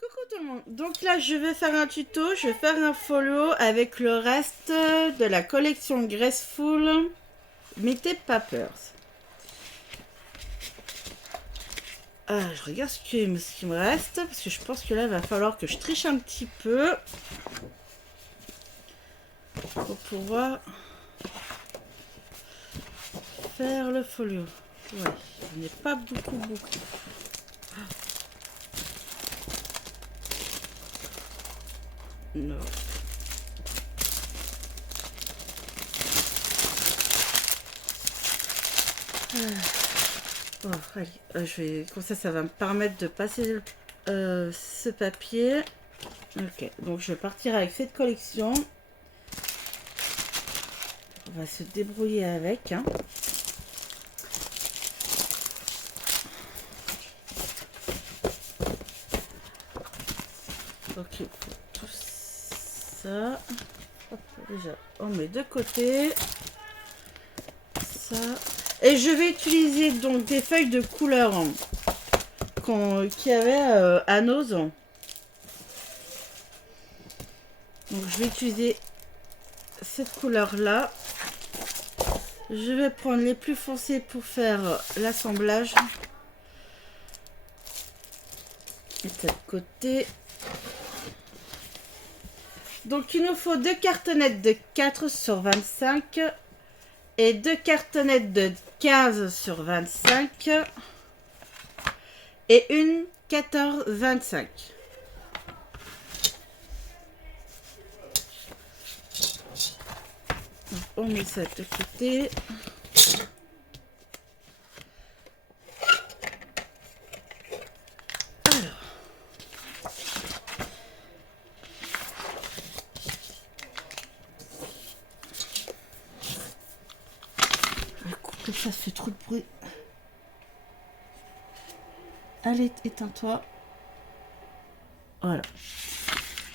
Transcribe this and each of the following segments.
Coucou tout le monde. Donc là, je vais faire un tuto. Je vais faire un follow avec le reste de la collection Graceful Meated Papers. Je regarde ce qui me reste parce que je pense que là, il va falloir que je triche un petit peu pour pouvoir faire le follow. Ouais, il n'est pas beaucoup. Non. Bon, allez, je vais, comme ça va me permettre de passer ce papier. Ok, donc je vais partir avec cette collection. On va se débrouiller avec. Hein. Ok, pour tout ça. Hop, déjà, on met de côté. Ça. Et je vais utiliser donc des feuilles de couleur qu'il y avait à Nose. Donc je vais utiliser cette couleur là. Je vais prendre les plus foncés pour faire l'assemblage. Et de côté. Donc il nous faut 2 cartonnettes de 4 sur 25 et 2 cartonnettes de 15 sur 25 et une 14-25. On met ça de côté. Alors. Que ça fait trop de bruit. Allez, éteins-toi. Voilà.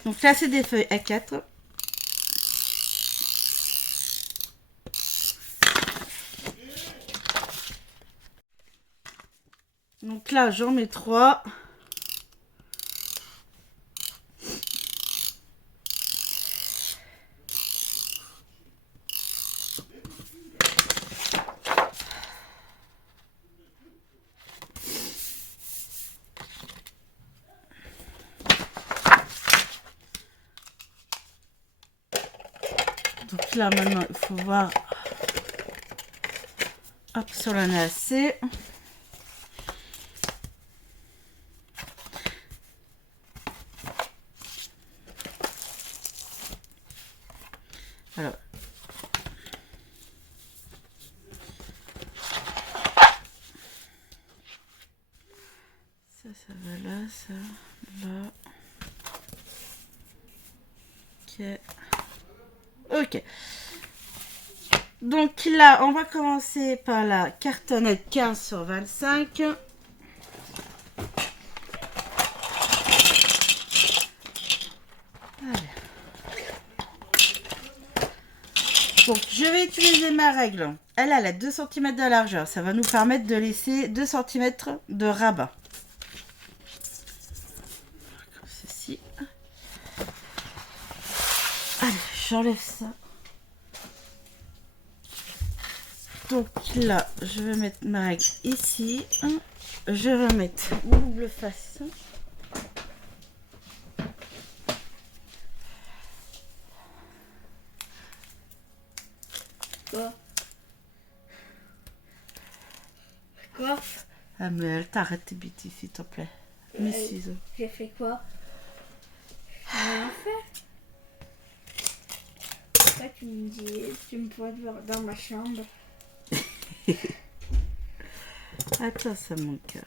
Donc là, c'est des feuilles A4. Donc là, j'en mets 3. Donc là, maintenant, il faut voir. Hop, si on en a assez. Alors. Ça va là, ça, là. Ok. Donc là, on va commencer par la cartonnette 15 sur 25. Donc, je vais utiliser ma règle. Elle a 2 cm de largeur. Ça va nous permettre de laisser 2 cm de rabat. Comme ceci. Allez, j'enlève ça. Donc là, je vais mettre ma règle ici. Je vais mettre double face. Quoi? Ah mais elle t'arrête tes bêtises s'il te plaît. Mes ciseaux. J'ai fait quoi? Rien fait. Pourquoi tu me dis, tu me pointes dans ma chambre? Attends, ça mon cœur.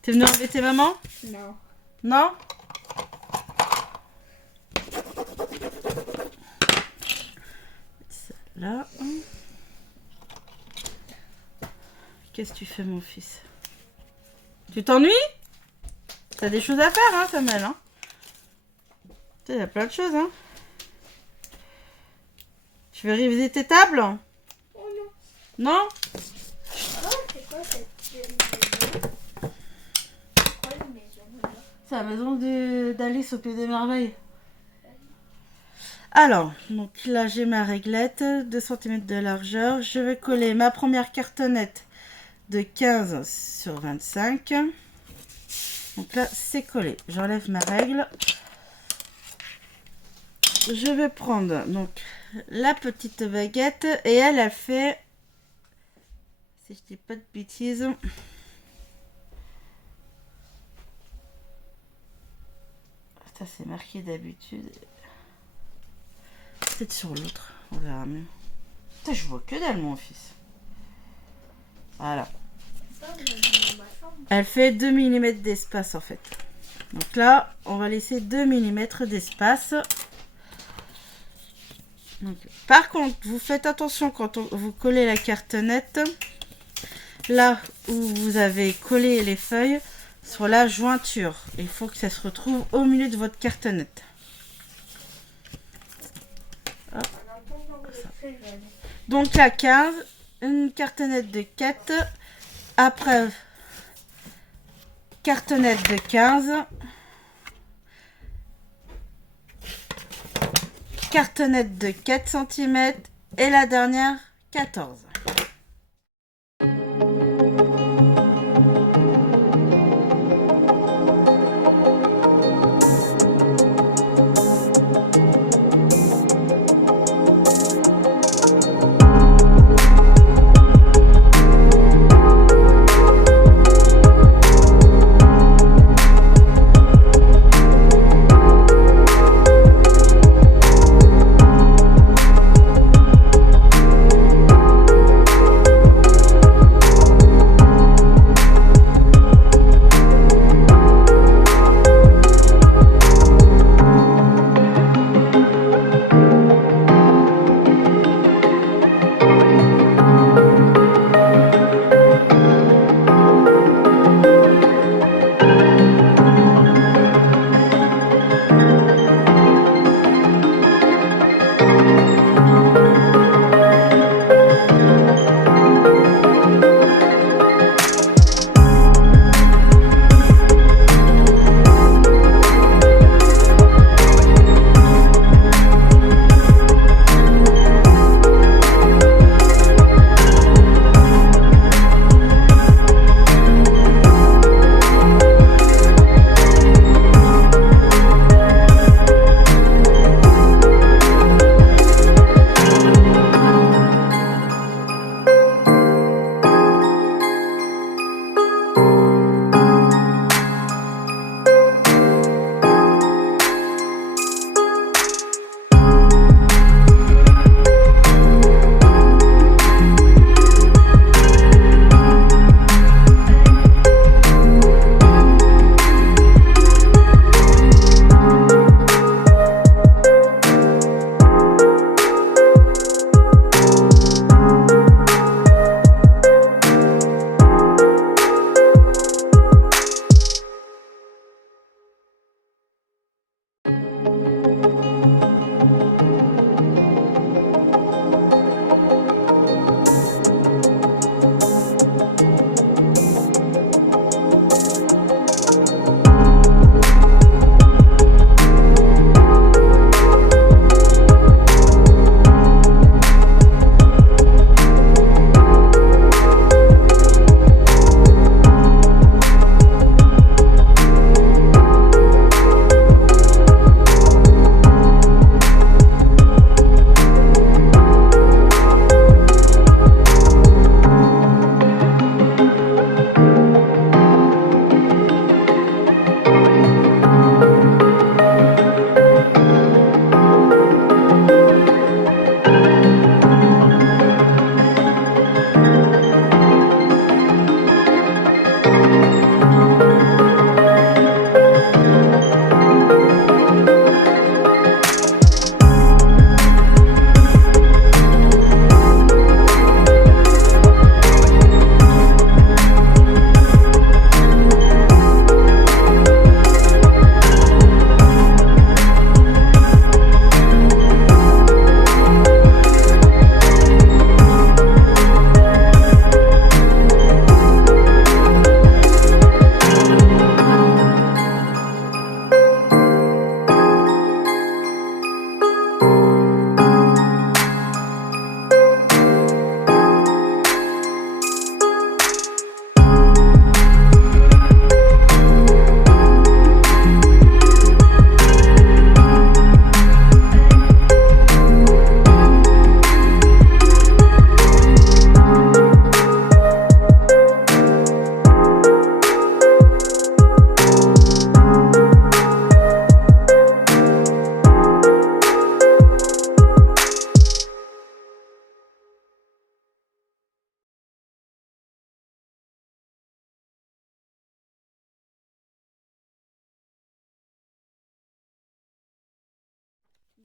T'es venu embêter maman? Non. Non? Ça là. Qu'est-ce que tu fais mon fils? Tu t'ennuies? T'as des choses à faire, hein, Samuel, hein? Il y a plein de choses, hein? Tu veux réviser tes tables? Oh non. Non? Oh, c'est quoi cette maison? C'est quoi une maison? C'est la maison d'Alice au Pays des Merveilles. Alors, donc là j'ai ma réglette, 2 cm de largeur. Je vais coller ma première cartonnette de 15 sur 25. Donc là c'est collé. J'enlève ma règle. Je vais prendre donc la petite baguette et elle a fait, si je dis pas de bêtises, ça c'est marqué d'habitude. Peut-être sur l'autre, on verra mieux. Putain, je vois que dalle mon fils. Voilà. Elle fait 2 mm d'espace en fait. Donc là, on va laisser 2 mm d'espace. Donc, par contre, vous faites attention quand vous collez la cartonnette. Là où vous avez collé les feuilles, sur la jointure. Il faut que ça se retrouve au milieu de votre cartonnette. Hop. Donc là 15, une cartonnette de 4, après cartonnette de 15, cartonnette de 4 cm et la dernière 14.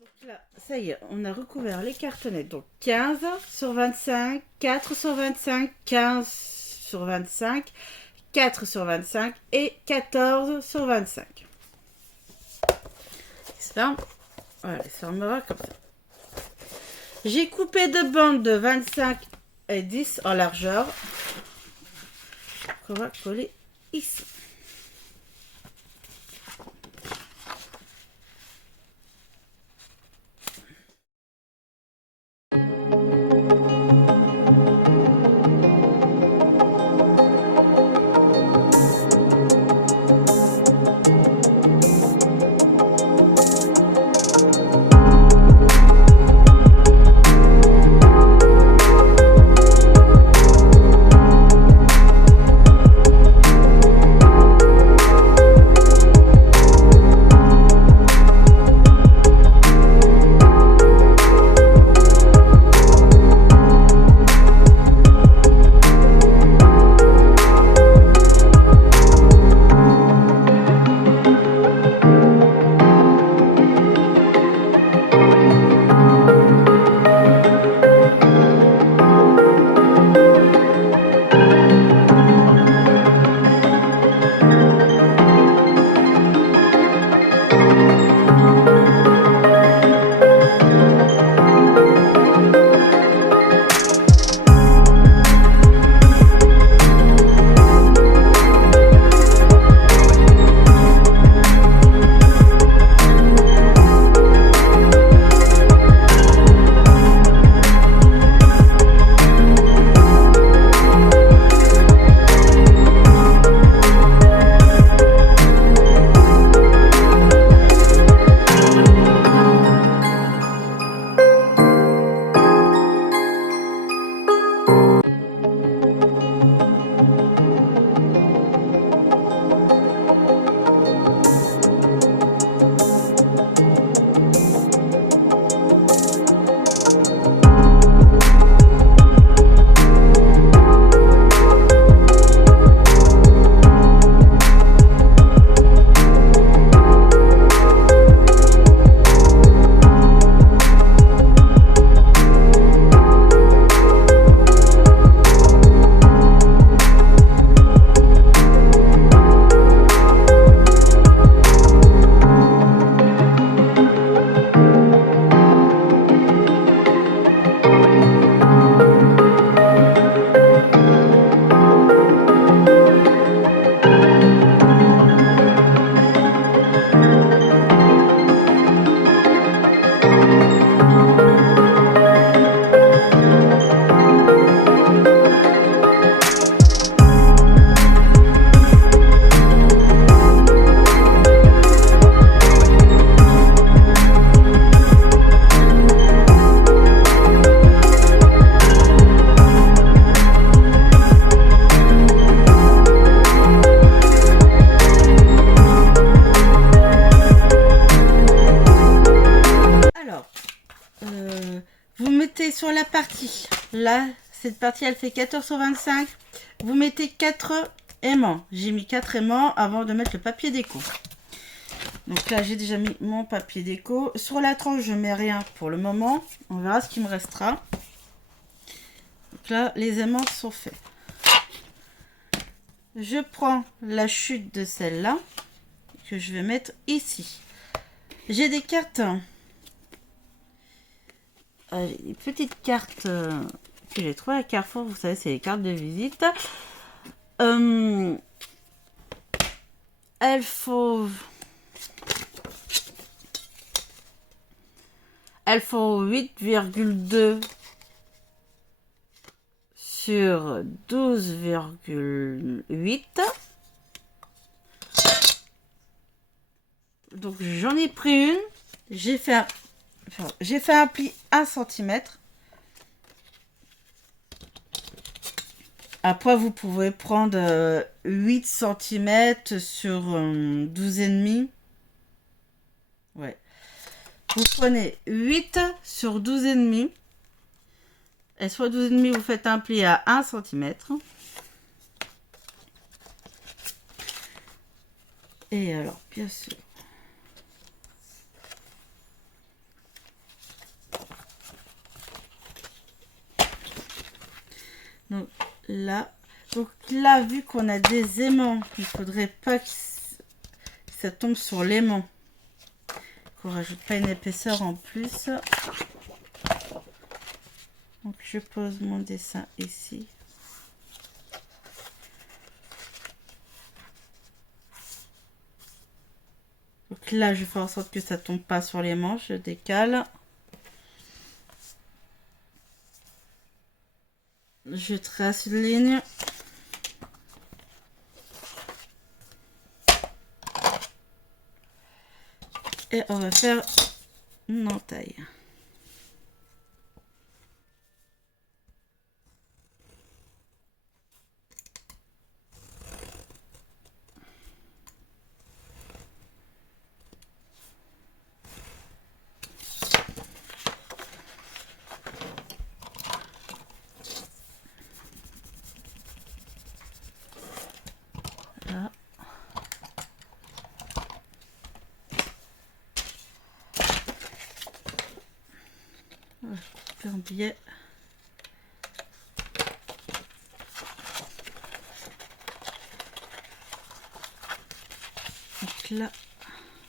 Donc là, ça y est, on a recouvert les cartonnettes. Donc 15 sur 25, 4 sur 25, 15 sur 25, 4 sur 25 et 14 sur 25. Il se ferme. Voilà, il se fermera comme ça. J'ai coupé deux bandes de 25 et 10 en largeur. On va coller ici. Vous mettez sur la partie, là, cette partie elle fait 14 sur 25, vous mettez 4 aimants. J'ai mis 4 aimants avant de mettre le papier déco. Donc là, j'ai déjà mis mon papier déco. Sur la tranche, je mets rien pour le moment. On verra ce qui me restera. Donc là, les aimants sont faits. Je prends la chute de celle-là que je vais mettre ici. J'ai des cartes. J'ai des petites cartes que j'ai trouvées à Carrefour. Vous savez, c'est les cartes de visite. Elles font 8,2 sur 12,8. Donc j'en ai pris une. J'ai fait un pli 1 cm. Après, vous pouvez prendre 8 cm sur 12,5. Ouais. Vous prenez 8 sur 12,5. Et sur 12,5, vous faites un pli à 1 cm. Et alors, bien sûr, Donc là, vu qu'on a des aimants, il faudrait pas que ça tombe sur l'aimant. Qu'on rajoute pas une épaisseur en plus. Donc je pose mon dessin ici. Donc là, je fais en sorte que ça tombe pas sur les manches. Je décale. Je trace une ligne. Et on va faire une entaille. Là. On va couper un biais. Donc là,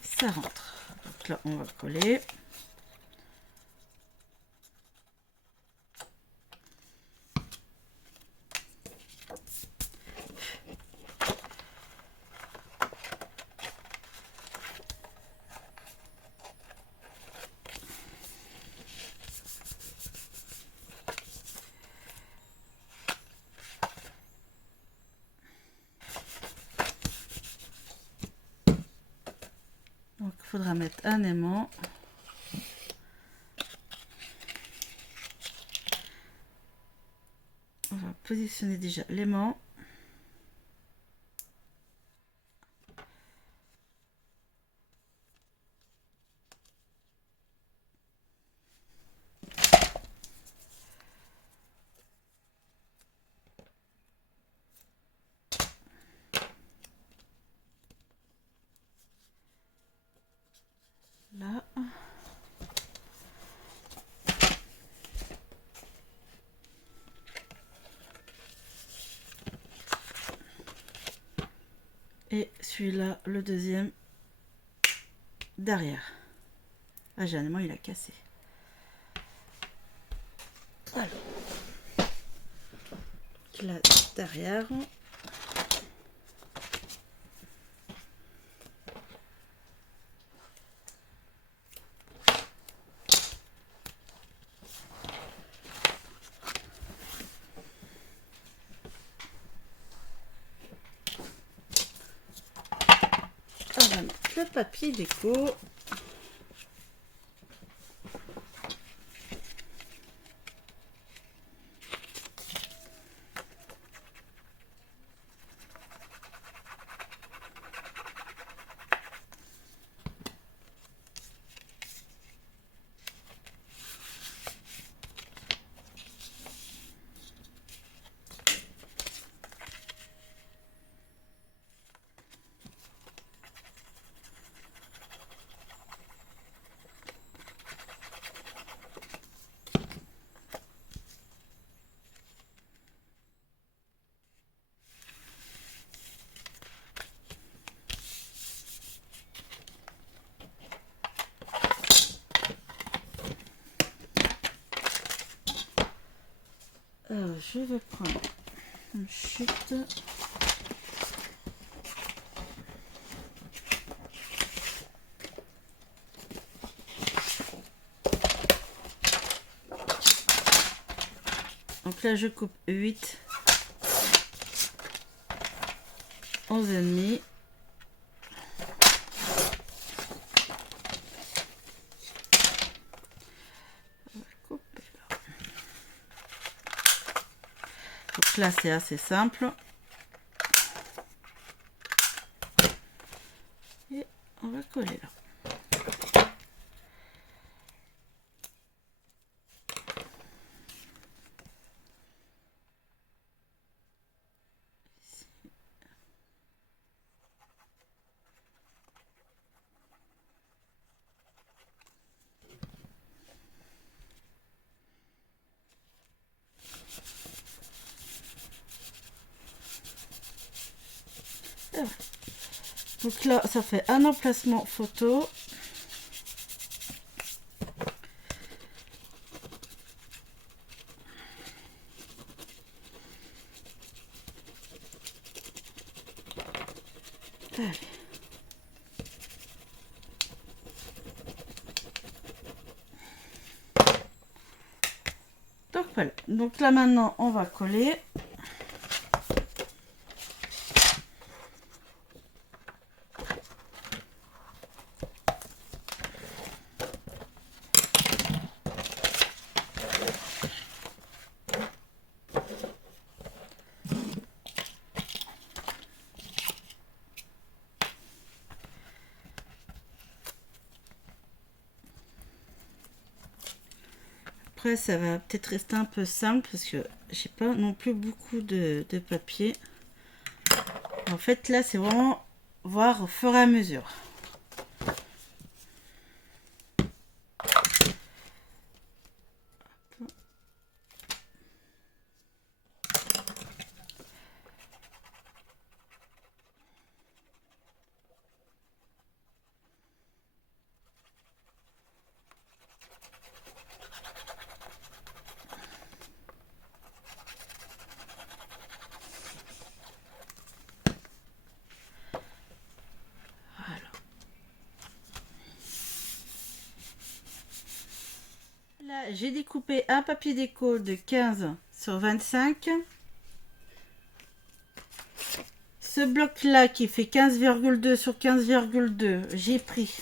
ça rentre. Donc là, on va coller. Donc, il faudra mettre un aimant. On va positionner déjà l'aimant. Là. Et celui-là, le deuxième, derrière. Ah, généralement, il a cassé. Alors, là, derrière. On va mettre le papier déco. Je vais prendre une chute. Donc là, je coupe 8, 11 et demi. Donc là, c'est assez simple. Et on va coller là. Donc là, ça fait un emplacement photo. Allez. Donc voilà. Donc là maintenant, on va coller. Après, ça va peut-être rester un peu simple parce que j'ai pas non plus beaucoup de papier. En fait, là, c'est vraiment voir au fur et à mesure. Là, j'ai découpé un papier déco de 15 sur 25. Ce bloc-là qui fait 15,2 sur 15,2, j'ai pris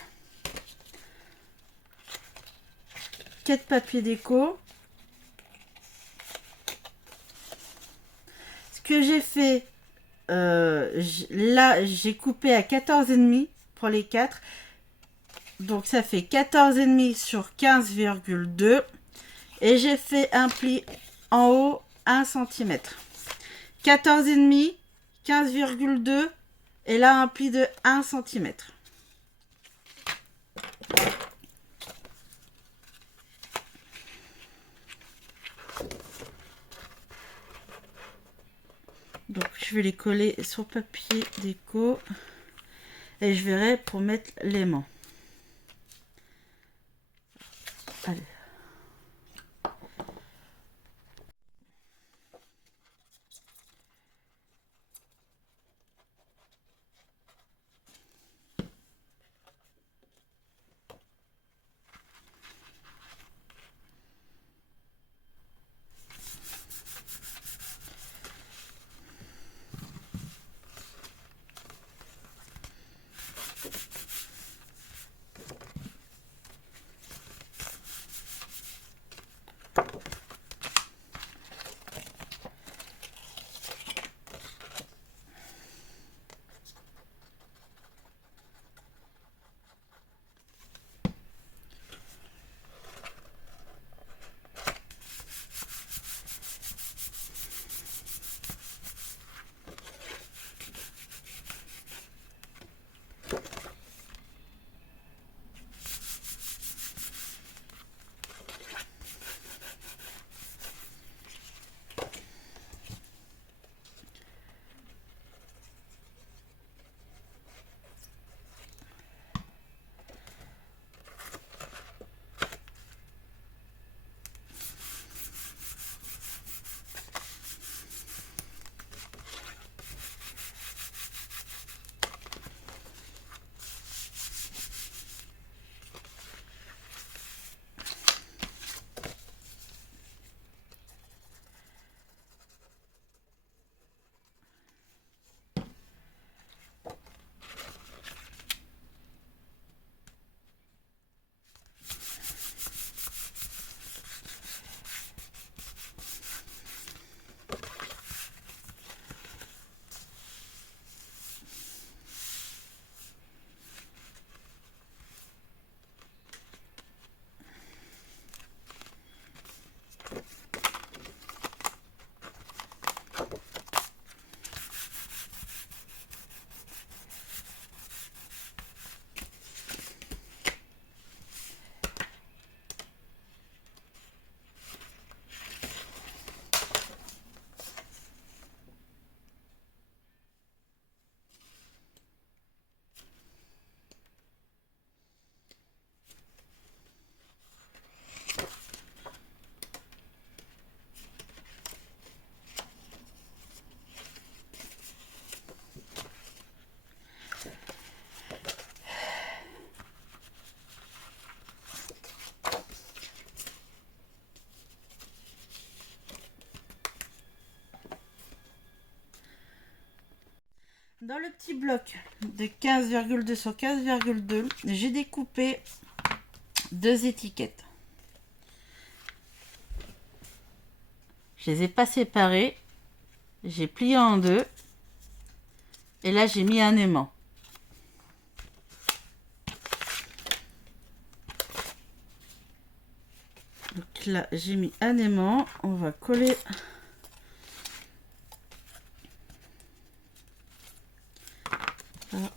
4 papiers déco. Ce que j'ai fait, là, j'ai coupé à 14,5 pour les 4. Donc ça fait 14,5 sur 15,2. Et j'ai fait un pli en haut 1 cm. 14,5, 15,2 et là un pli de 1 cm. Donc je vais les coller sur papier déco et je verrai pour mettre l'aimant. Allez. Dans le petit bloc de 15,2 sur 15,2, j'ai découpé 2 étiquettes. Je les ai pas séparées. J'ai plié en deux. Et là, j'ai mis un aimant. Donc là, j'ai mis un aimant. On va coller. Là.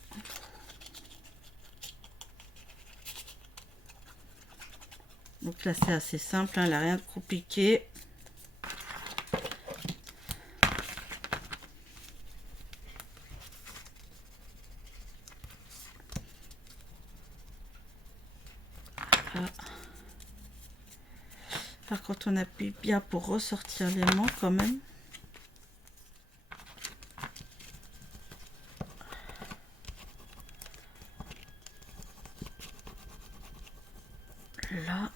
Donc là, c'est assez simple. Hein, il n'y a rien de compliqué. Là. Par contre, on appuie bien pour ressortir l'aimant quand même. Là.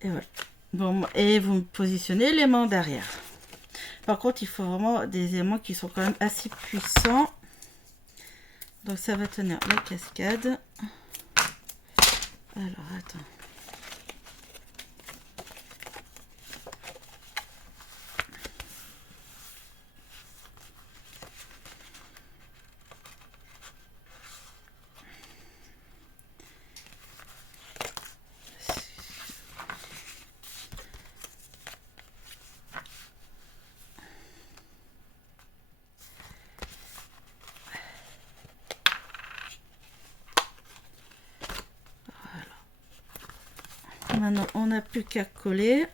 Et voilà. Bon, et vous me positionnez l'aimant derrière. Par contre, il faut vraiment des aimants qui sont quand même assez puissants. Donc ça va tenir la cascade. Alors, attends. Maintenant, on n'a plus qu'à coller.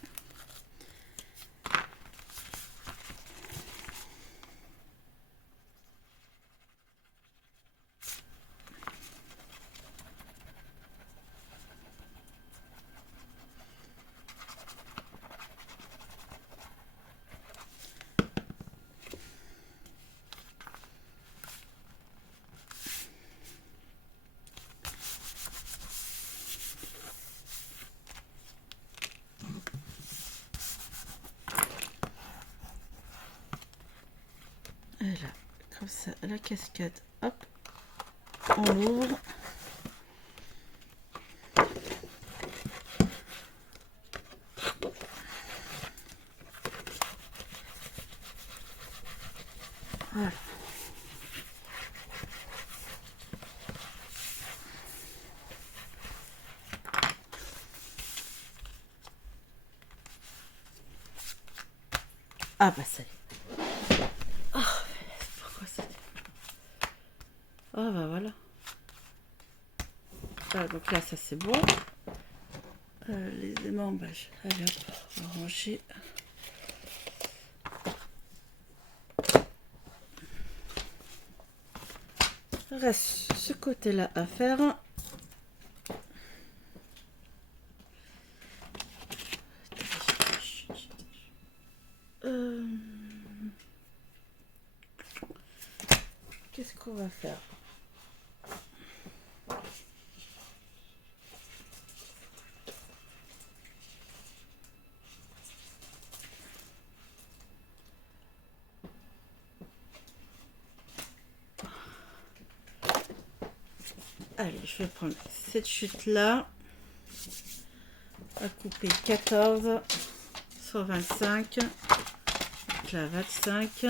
Et là, comme ça, la cascade, hop, on l'ouvre. Voilà. Ah bah ça y est. Oh, pourquoi ça? Ah bah voilà. Ah, donc là, ça c'est bon. Les aimants, bah, allez hop, on va ranger. Reste ce côté-là à faire. Qu'est-ce qu'on va faire? Allez, je vais prendre cette chute-là. À couper 14 sur 25. Donc là, 25.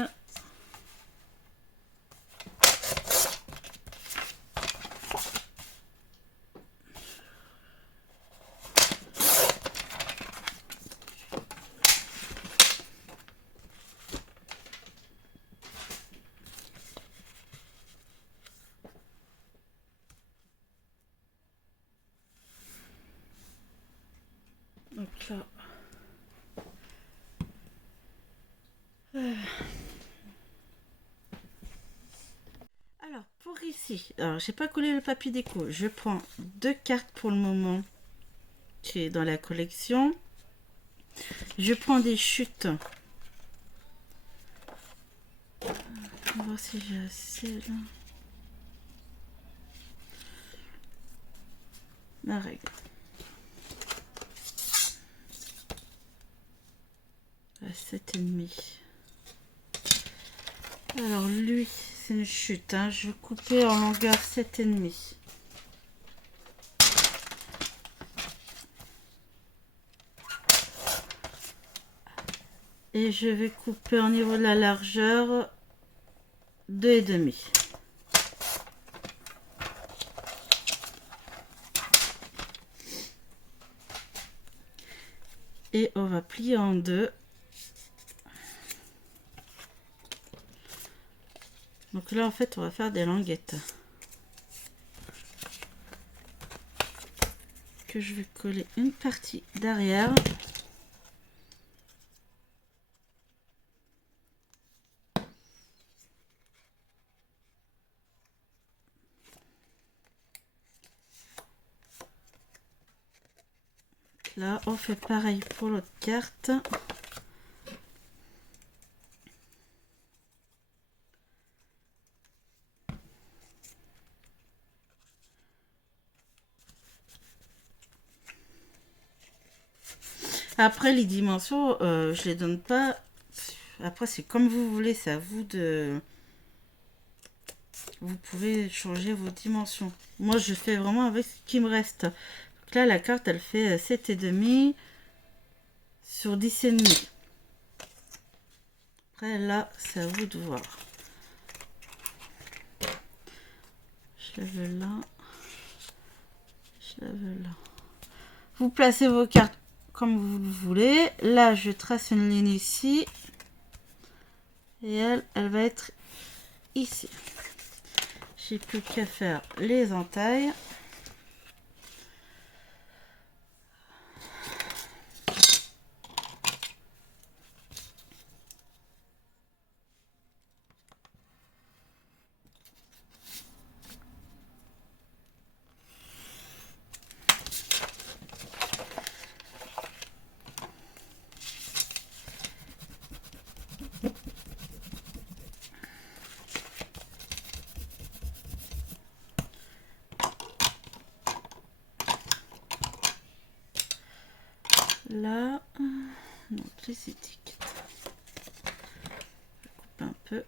Donc là, alors pour ici, alors j'ai pas collé le papier déco. Je prends 2 cartes pour le moment qui est dans la collection. Je prends des chutes. On va voir si j'ai assez là. Ma règle. À 7,5. Alors lui, c'est une chute, hein. Je vais couper en longueur 7,5. Et je vais couper au niveau de la largeur 2,5. Et on va plier en deux. Donc là, en fait, on va faire des languettes que je vais coller une partie derrière. Là, on fait pareil pour l'autre carte. Après, les dimensions, je les donne pas. Après, c'est comme vous voulez, c'est à vous de... Vous pouvez changer vos dimensions. Moi, je fais vraiment avec ce qui me reste. Donc là, la carte, elle fait 7,5 sur 10,5. Après, là, c'est à vous de voir. Je la veux là. Je la veux là. Vous placez vos cartes comme vous le voulez. Là, je trace une ligne ici. Et elle va être ici. J'ai plus qu'à faire les entailles. Là, non, les étiquettes. Je coupe un peu.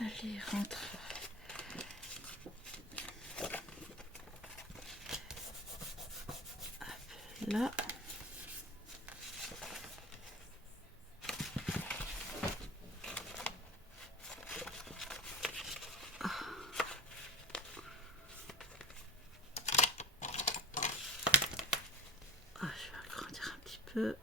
Allez, rentre. Hop, là. Ah, je vais agrandir un petit peu.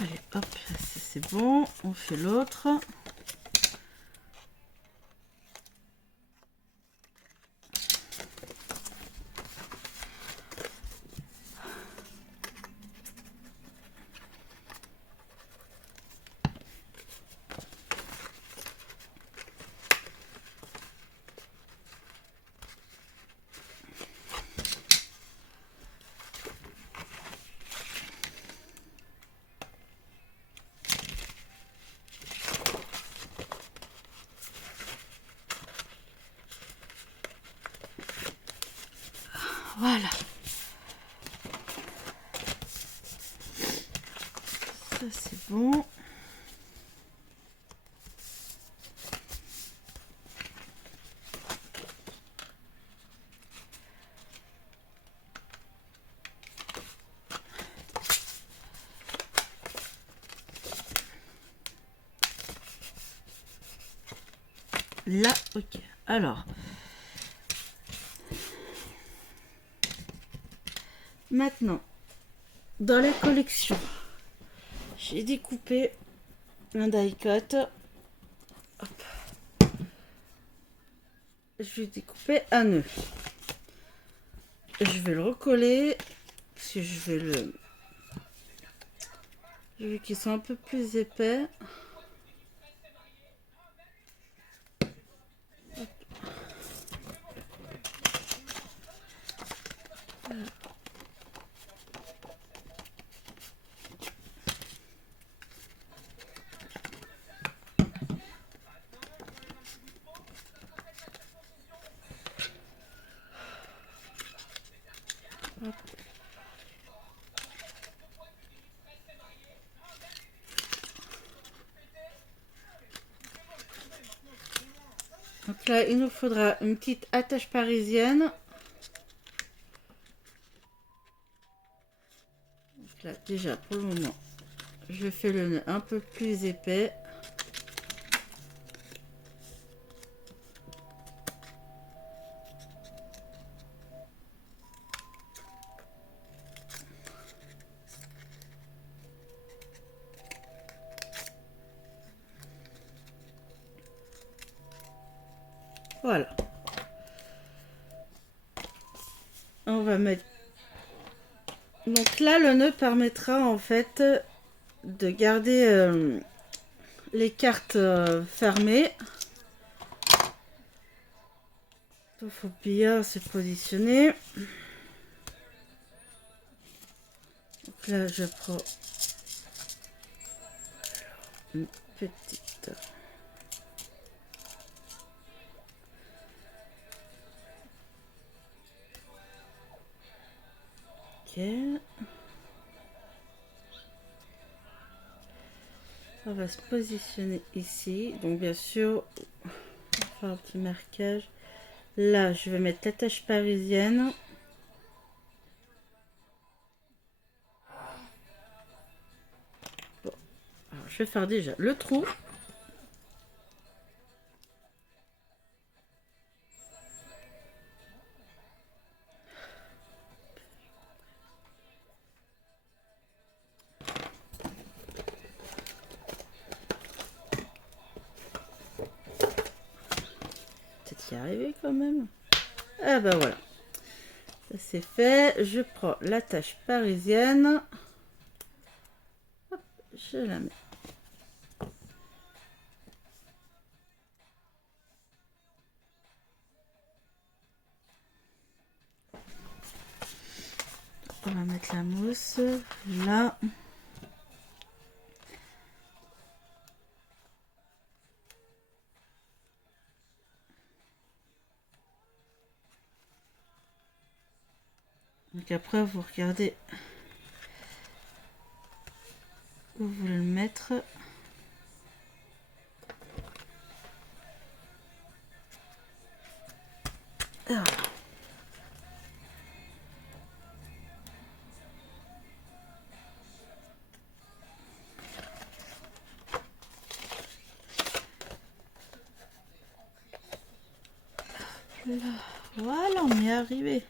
Allez, hop, là, c'est bon. On fait l'autre. Voilà. Ça, c'est bon. Là, ok. Alors, maintenant, dans la collection, j'ai découpé un die-cut. Hop. Je vais découper un nœud. Je vais le recoller. Parce que je vais le... Vu qu'ils sont un peu plus épais. Voilà. Hop. Donc là, il nous faudra une petite attache parisienne. Donc là, déjà, pour le moment, je fais le nœud un peu plus épais. Voilà. On va mettre... Donc là, le nœud permettra en fait de garder les cartes fermées. Il faut bien se positionner. Donc là, je prends une petite... Ok. On va se positionner ici. Donc bien sûr, on va faire un petit marquage. Là, je vais mettre l'attache parisienne. Bon. Alors, je vais faire déjà le trou. Peut-être y arriver quand même. Ah bah voilà. Ça c'est fait. Je prends l'attache parisienne. Hop, je la mets. On va mettre la mousse là. Donc après vous regardez où vous voulez le mettre. Ah. Là. Voilà, on y est arrivé.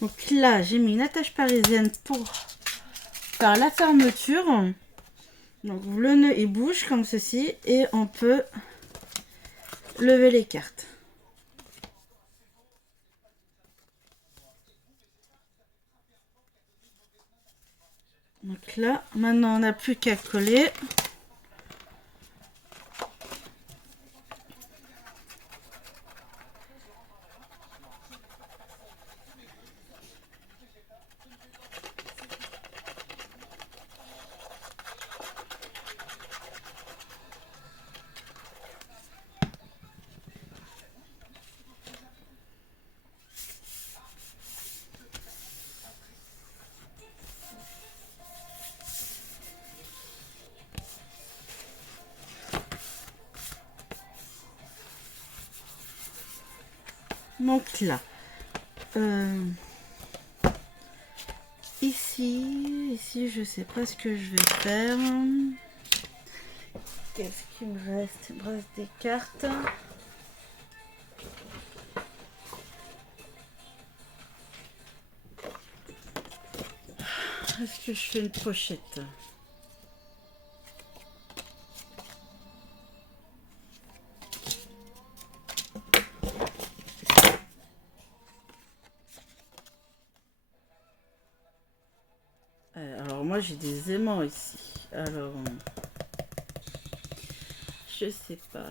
Donc là, j'ai mis une attache parisienne pour faire la fermeture. Donc le nœud il bouge comme ceci et on peut lever les cartes. Donc là, maintenant on n'a plus qu'à coller. Donc là, ici, je sais pas ce que je vais faire. Qu'est-ce qu'il me reste? Il me reste des cartes. Est-ce que je fais une pochette? Alors moi j'ai des aimants ici. Alors je sais pas.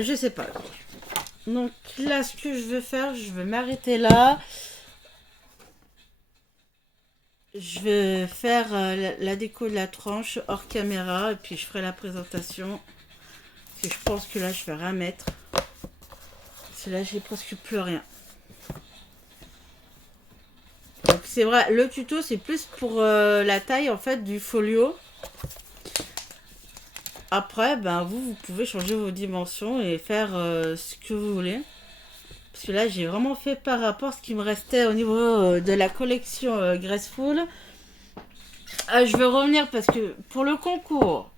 Je sais pas. Donc là ce que je veux faire, je vais m'arrêter là. Je vais faire la déco de la tranche hors caméra et puis je ferai la présentation. Parce que je pense que là je vais rien mettre. Parce que là j'ai presque plus rien. Donc c'est vrai, le tuto c'est plus pour la taille en fait du folio. Après, ben vous pouvez changer vos dimensions et faire ce que vous voulez. Parce que là j'ai vraiment fait par rapport à ce qui me restait au niveau de la collection Graceful. Je vais revenir parce que pour le concours,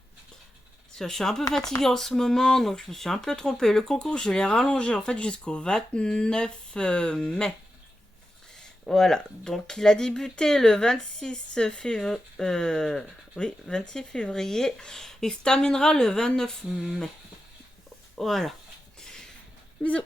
parce que je suis un peu fatiguée en ce moment, donc je me suis un peu trompée. Le concours, je l'ai rallongé en fait jusqu'au 29 mai. Voilà, donc il a débuté le 26 février. Oui, 26 février. Il se terminera le 29 mai. Voilà. Bisous.